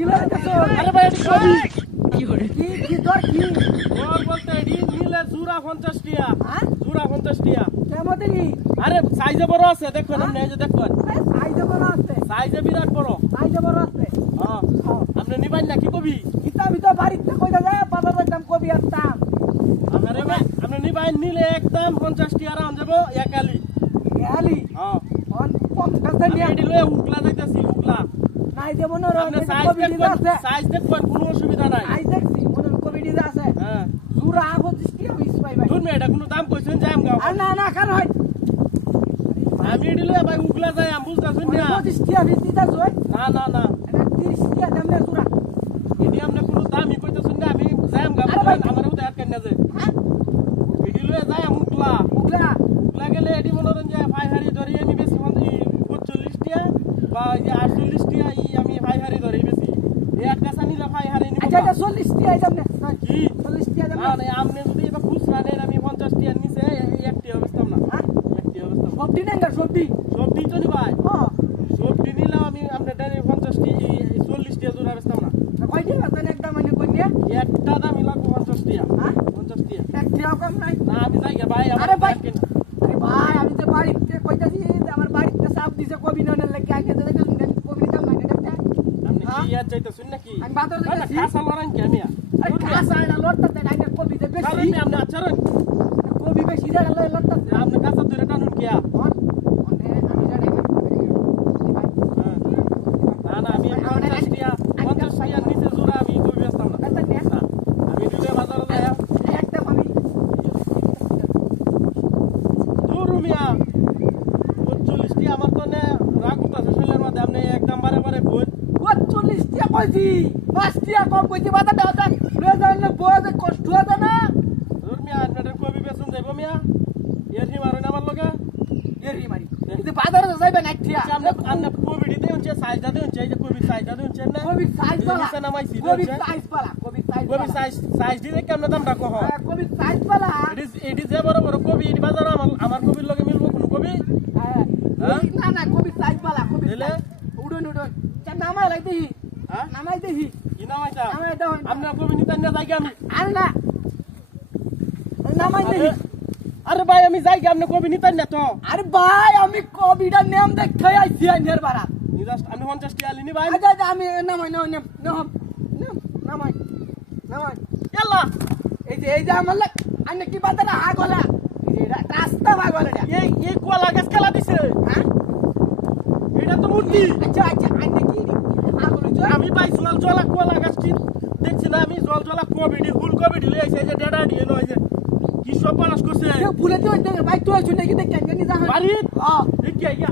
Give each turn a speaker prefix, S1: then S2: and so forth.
S1: আরে টিয়া
S2: হ্যাঁ?
S1: আরে সাইজে বড় আছে দেখুন আপনি দেখুন
S2: সাইজে বড় আছে।
S1: সাইজে বিরাট বড়।
S2: সাইজে বড় আছে।
S1: হ্যাঁ। আপনি নিবেন না কি কবি?
S2: ইতা আমি তো বাড়িতে কইতা যায় বাজার দাম কবি আনতাম
S1: আপনারে ভাই আপনি নিবেন নিলে একদম পঞ্চাশ টিয়া রাউন্ড যাব একালি
S2: গেলি
S1: হ্যাঁ।
S2: অন পঞ্চাশ
S1: আমি
S2: নিয়ে
S1: উকলা যাইতেছি উকলা।
S2: নাই যে মনে
S1: দেখবেন
S2: আছে।
S1: সাইজ দেখবেন কোনো অসুবিধা নাই।
S2: আই দেখছি মনে হয় আছে।
S1: হ্যাঁ।
S2: জুরা পঁচিশ টাকা বিশ পাই। ভাই
S1: ধরুন এটা কোনো দাম কইছেন যাই আম গাও
S2: আর না না কারণ হয়
S1: আমি লয়ে ভাই উকলা যাই আম বুঝতেছেন না।
S2: পঁচিশ টাকা বিশ দিদা জয়
S1: না না না।
S2: এটা তিরিশ টাকা দাম না জুরা
S1: এটি আপনি কোনো দামই কইতেছেন না আমি যাই আম গাও। আমার উদয় আটকেন না যে
S2: হ্যাঁ?
S1: এটি লয়ে যাই আম উকলা
S2: উগলা।
S1: উকলা গেলে এটি মনোরঞ্জন ভাই হারি ধরি আমি বেশি মানে পঁচল্লিশ টিয়া বা এই যে আটচল্লিশ টিয়া ই আমি ভাই হারি ধরি বেশি কাছা নিলে ভাই হারি নিব
S2: আচ্ছা এটা চল্লিশ টাকা দাম না।
S1: কি?
S2: চল্লিশ টাকা দাম
S1: না। না আপনি যদি এবার খুচরা নেন আমি পঞ্চাশ টিয়ার নিচে এক টিয়া বেচতাম না।
S2: হ্যাঁ?
S1: এক টিয়া বেচতাম না।
S2: সবজি নেন না সবজি
S1: সবজি তো নি ভাই
S2: হ্যাঁ
S1: সবজি নিলাম আমি আপনার ডাইরে পঞ্চাশ টি চল্লিশ টিয়া জোড়া বেচতাম না।
S2: কয় দেন একদম মানে কন্যা
S1: একটা দামই লাগবো পঞ্চাশ টিয়া।
S2: হ্যাঁ?
S1: পঞ্চাশ টিয়া।
S2: এক কম নাই।
S1: না আমি যাই ভাই
S2: আরে ভাই। আরে ভাই আমি তো বাড়িতে কইতাছি যে আমার বাড়িতে সাপ দিছে কবি ননের লাগে আগে তো দেখুন কবি দাম নাই দেখতে
S1: আপনি
S2: হ্যাঁ?
S1: কি ইয়ার যাইতেছেন নাকি?
S2: আমি
S1: না, না,
S2: যাইতাছি।
S1: কাঁচা লড়াই কি আমি?
S2: আরে কাঁচা এটা লড়তা দেন আগে কবি দে বেশি।
S1: কারণ আপনি আচরণ।
S2: কবি বেশি জায়গা লয় লড়তা দেন
S1: আপনি কাঁচা ধরে টানুন। না না না না মিয়া পঁচল্লিশ টিয়া আমার তো নে রাগ উঠতেছে শরীরের মধ্যে। আপনি একদম বারে বারে ভুল।
S2: চল্লিশ টাকা কইছি। পাঁচ টাকা কম কইছি বাজার দাও দেন লয়ে কষ্ট হবে না।
S1: দূর মিয়া কবি বেচুন যাইব মিয়া। এর হি মারুন আমার লগে?
S2: এরি মারি কিন্তু বাজারে যাইবেন এক টাকা
S1: আচ্ছা, আপনি কবিটি দিয়ে হচ্ছে এই যে কবি দিয়ে হচ্ছে না?
S2: কবি সাইজ পালা।
S1: নিচে নামাইছি
S2: কবি সাইজ পালা কবি সাইজ
S1: কবি সাইজ সাইজ কেমন দাম রাখো হয়
S2: কবি সাইজ পালা।
S1: এটি এটি যে বড় বড় কবি বাজারে আমার আমার কবির লগে মিলবো কোন কবি?
S2: হ্যাঁ
S1: হ্যাঁ?
S2: না না কবি সাইজ পালা কবি উড়ন চা নামাই লাই দেহি
S1: হ্যাঁ
S2: নামাই দেহি
S1: কি নাম আইতা
S2: নামাই দাও
S1: আপনার কবি নিতেন না যাই আমি।
S2: আর না। নামাই দেহি
S1: আরে- আরে ভাই আমি যাই আপনি কবি নিতেন না তো।
S2: আরে ভাই আমি কবিটা নাম দেখতে আইছি আইনের বাড়া।
S1: নিজাস্ট আমি পঞ্চাশ টি আলিনি ভাই।
S2: আচ্ছা আচ্ছা আমি নামাই নামাই নাম নাম নাম নামাই নামাই।
S1: ইয়াল্লা।
S2: এই যে এই যে আমার লাগ আইনে কি বাতারা হা গলা এই যে রা- রাস্তা ভা গলা
S1: এই এই কোলা গাছ খেলা দিছে।
S2: হ্যাঁ?
S1: মূর্তি
S2: আচ্ছা আচ্ছা আইনে কি
S1: আমি পাই জল জলা কোলা গাছটি দেখছি না আমি জল জলা কবিডি ফুল কবিডি লই আইছে যে ডেডা দিয়ে নয় যে। কি সব বানাস করছে?
S2: ভুলে তো ভাই তুই শুনে কি দেখেন জানি। যা
S1: বাড়ি
S2: হ্যাঁ
S1: দেখিয়া ইয়া